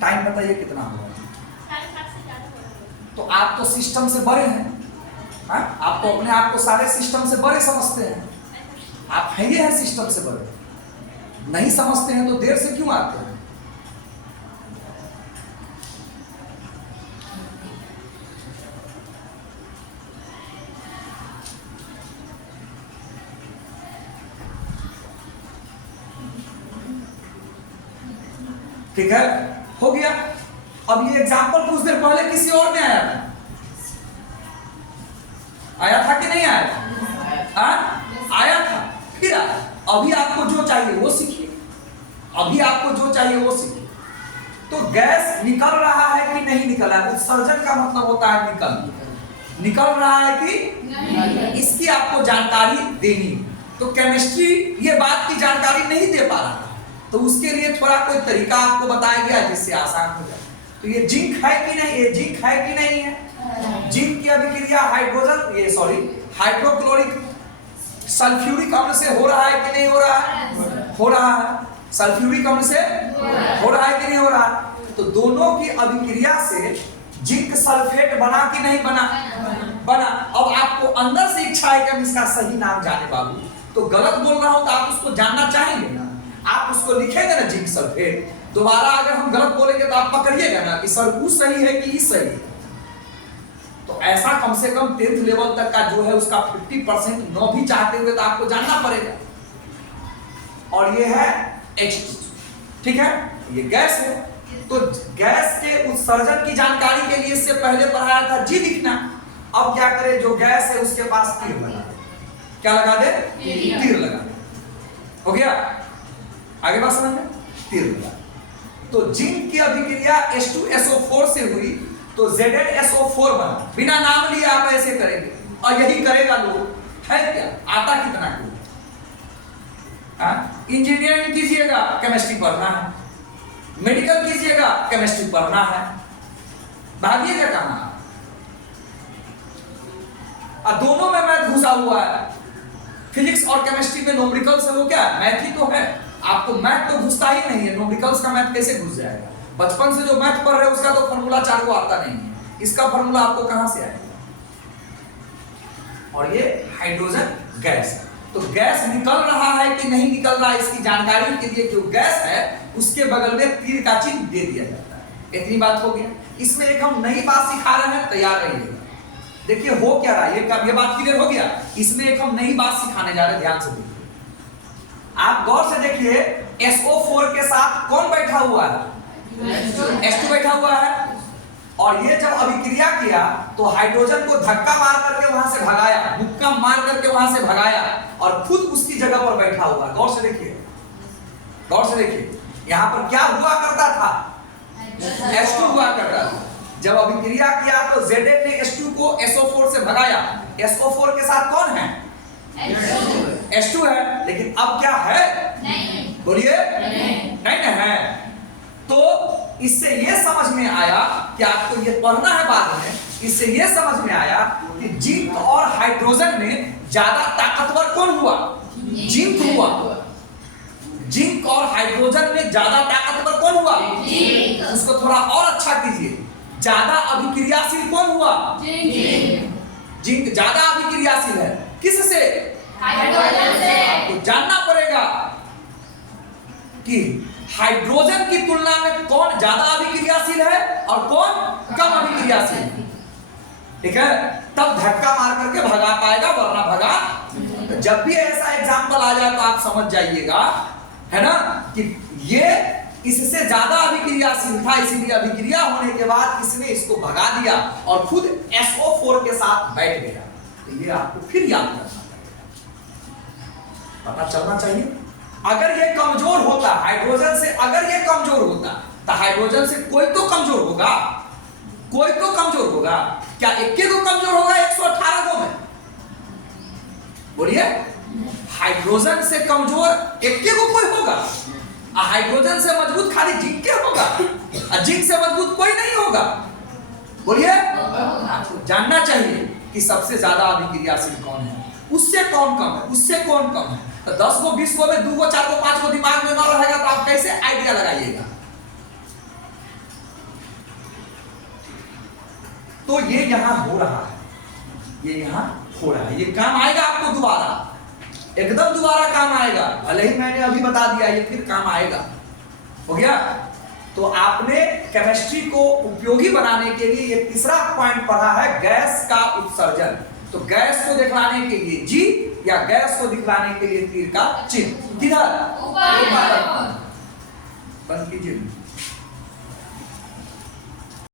Time बताइए कितना होगा? तो आप तो सिस्टम से बड़े हैं, हाँ? आप तो अपने आप को सारे सिस्टम से बड़े समझते हैं। आप हैं ये हैं सिस्टम से बड़े, नहीं समझते हैं तो देर से क्यों आते हैं? ठीक है, हो गया। अब ये एग्जाम्पल कुछ देर पहले किसी और में आया था, आया था कि नहीं आया था? आया था, फिर आया। अभी आपको जो चाहिए वो सीखिए, अभी आपको जो चाहिए वो सीखिए। तो गैस निकल रहा है कि नहीं निकल रहा है? उत्सर्जन का मतलब होता है निकल रहा है कि नहीं, इसकी आपको जानकारी देनी। तो केमिस्ट्री ये बात की जानकारी नहीं दे पा रहा, तो उसके लिए थोड़ा कोई तरीका आपको बताया गया जिससे आसान हो जाए। तो ये जिंक है कि नहीं, ये जिंक है कि नहीं है? जिंक की अभिक्रिया हाइड्रोक्लोरिक सल्फ्यूरिक अम्ल से हो रहा है कि नहीं हो रहा है? हो रहा है। सल्फ्यूरिक अम्ल से हो रहा है कि नहीं हो रहा है? तो दोनों की अभिक्रिया से जिंक सल्फेट बना कि नहीं बना? बना। अब आपको अंदर से इच्छा है कि हम इसका सही नाम जाने बाबू, तो गलत बोल रहा हूं तो आप उसको जानना चाहेंगे ना, आप उसको लिखेंगे ना जिंक सल्फेट। दोबारा अगर हम गलत बोलेंगे तो आप पकड़िएगा ना कि सर वो सही है कि ये सही है। तो ऐसा कम से कम 10th लेवल तक का जो है उसका 50% नो भी चाहते हुए तो आपको जानना पड़ेगा। और ये है H2, ठीक है, ये गैस है। तो गैस के उत्सर्जन की जानकारी के लिए इससे पहले पढ़ाया था जी लिखना। अब क्या करें, जो गैस है उसके पास तीर लगा दे। क्या लगा दे? तीर लगा दे। हो गया, आगे बात समझ में? तीर लगा। तो जिंक की अभिक्रिया H2SO4 से हुई तो ZnSO4 बना। बिना नाम लिए आप ऐसे करेंगे और यही करेगा लोग, है क्या? आता कितना को? इंजीनियरिंग कीजिएगा केमिस्ट्री पढ़ना है, मेडिकल कीजिएगा केमिस्ट्री पढ़ना है, भागिएगा कहां? दोनों में मैथ घुसा हुआ है। फिजिक्स और केमिस्ट्री में न्यूमेरिकल्स है, वो क्या है? मैथ ही तो है। आपको मैथ तो घुसता ही नहीं है, न्यूमेरिकल्स का मैथ कैसे घुस जाएगा? बचपन से जो मैथ पढ़ रहे हैं उसका तो फॉर्मूला 4 को आता नहीं है, इसका फॉर्मूला आपको कहां से आएगा? और ये हाइड्रोजन गैस है। तो गैस निकल रहा है कि नहीं निकल रहा है इसकी जानकारी के लिए जो गैस है उसके बगल में तीर का चिन्ह दे दिया जाता है। इतनी बात हो गई। इसमें एक हम नई बात सिखा रहे हैं, तैयार रहिएगा। देखिए हो क्या रहा है, ये बात क्लियर हो गया। इसमें एक हम नई बात सिखाने जा रहे हैं, ध्यान से देखिए। आप गौर से देखिए, SO4 के साथ कौन बैठा हुआ है? H2 बैठा हुआ है। और ये जब अभिक्रिया किया तो हाइड्रोजन को धक्का मार करके वहां से भगाया, मुक्का मार करके वहां से भगाया और खुद उसकी जगह पर बैठा हुआ। गौर से देखिए, गौर से देखिए, यहां पर क्या हुआ करता था? H2 हुआ करता था। जब अभिक्रिया किया तो Zn ने H2 को SO4 से भगाया। SO4 के साथ कौन है? H2 है। लेकिन अब क्या है? नहीं। बोलिए, नहीं है। तो इससे यह समझ में आया कि आपको ये पढ़ना है बाद में, इससे यह समझ में आया कि जिंक और हाइड्रोजन में ज्यादा ताकतवर कौन हुआ? जिंक हुआ। जिंक और हाइड्रोजन में ज्यादा ताकतवर कौन हुआ? उसको थोड़ा और अच्छा कीजिए, ज्यादा अभिक्रियाशील कौन हुआ? जिंक ज्यादा अभिक्रियाशील है। किससे? हाइड्रोजन से। तो जानना पड़ेगा कि हाइड्रोजन की तुलना में कौन ज्यादा अभिक्रियाशील है और कौन कम अभिक्रियाशील है। ठीक है, तब धक्का मार करके भगा पाएगा, वरना भगा। तो जब भी ऐसा एग्जांपल आ जाए तो आप समझ जाइएगा, है ना, कि ये इससे ज्यादा अभिक्रियाशील था, इसीलिए अभिक्रिया होने के बाद इसने इसको भगा दिया और खुद SO4 के साथ बैठ गया। तो ये आपको फिर याद करना पता चलना चाहिए। अगर ये कमजोर होता हाइड्रोजन से, अगर ये कमजोर होता तो हाइड्रोजन से कोई तो कमजोर होगा, कोई तो कमजोर होगा। क्या इक्के को कमजोर होगा 118 को में? बोलिए, हाइड्रोजन से कमजोर इक्के को कोई होगा? हाइड्रोजन से मजबूत खाली जिंक के होगा, जिंक से मजबूत कोई नहीं होगा। बोलिए, आपको जानना चाहिए कि सबसे ज्यादा अभिक्रियाशील कौन है, उससे कौन कम है, उससे कौन कम है। तो 10 को 20 को में 2 को 4 को 5 को दिमाग में ना रहेगा तो आप कैसे आइडिया लगाइएगा? तो ये यहां हो रहा है, ये यहां हो रहा है, ये काम आएगा आपको दोबारा, एकदम दोबारा काम आएगा, भले ही मैंने अभी बता दिया, ये फिर काम आएगा। हो गया? तो आपने केमिस्ट्री को उपयोगी बनाने के लिए ये तीसरा पॉइंट पढ़ा है, गैस का उत्सर्जन। तो गैस को दिखलाने के लिए जी या गैस को दिखलाने के लिए तीर का चिन्ह किधर? ऊपर। बंद कीजिए।